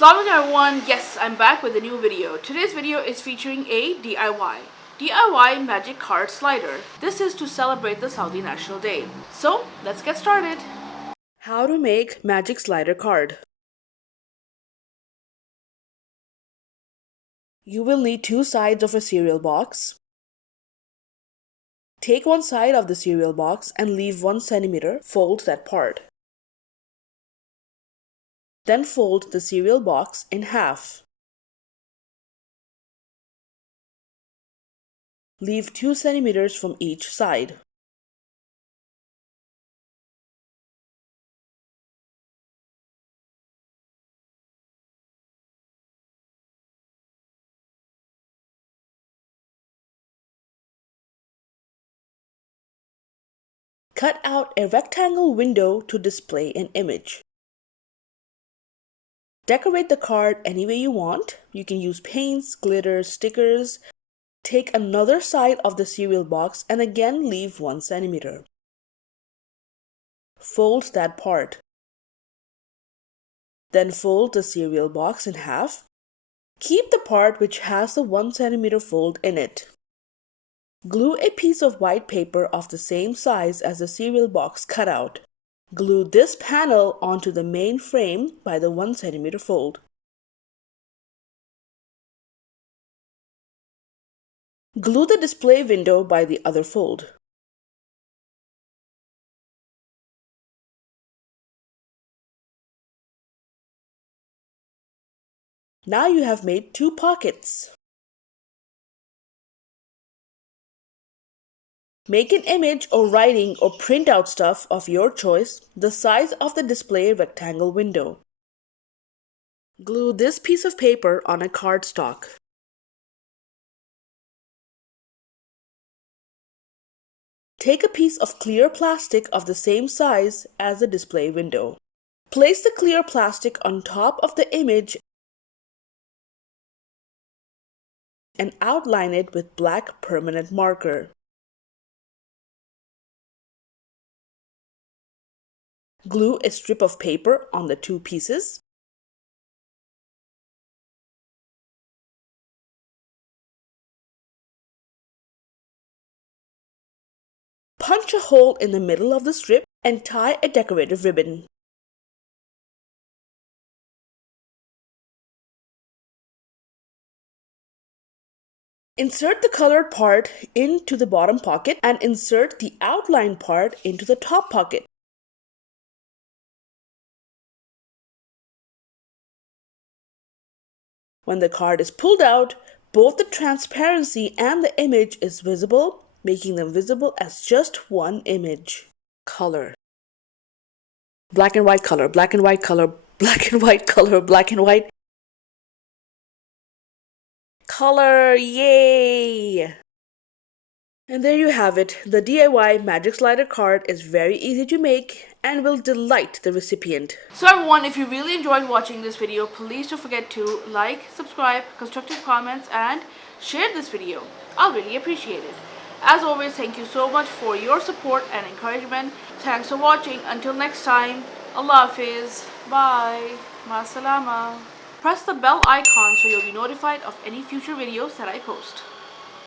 Assalamu alaikum everyone, yes, I'm back with a new video. Today's video is featuring a DIY magic card slider. This is to celebrate the Saudi National Day. So, let's get started. How to make magic slider card. You will need two sides of a cereal box. Take one side of the cereal box and leave 1 centimeter, fold that part. Then fold the cereal box in half. Leave 2 centimeters from each side. Cut out a rectangle window to display an image. Decorate the card any way you want. You can use paints, glitter, stickers. Take another side of the cereal box and again leave 1 centimeter. Fold that part. Then fold the cereal box in half. Keep the part which has the 1 centimeter fold in it. Glue a piece of white paper of the same size as the cereal box cutout. Glue this panel onto the main frame by the 1 centimeter fold. Glue the display window by the other fold. Now you have made 2 pockets. Make an image or writing or print out stuff of your choice the size of the display rectangle window. Glue this piece of paper on a cardstock. Take a piece of clear plastic of the same size as the display window. Place the clear plastic on top of the image and outline it with black permanent marker. Glue a strip of paper on the 2 pieces. Punch a hole in the middle of the strip and tie a decorative ribbon. Insert the colored part into the bottom pocket and insert the outline part into the top pocket. When the card is pulled out, both the transparency and the image is visible, making them visible as just one image. Color. Black and white color, black and white color, black and white color, black and white. Color, yay! And there you have it. The DIY magic slider card is very easy to make and will delight the recipient. So everyone, if you really enjoyed watching this video, please don't forget to like, subscribe, constructive comments and share this video. I'll really appreciate it. As always, thank you so much for your support and encouragement. Thanks for watching. Until next time, Allah Hafiz. Bye. Ma salama. Press the bell icon so you'll be notified of any future videos that I post.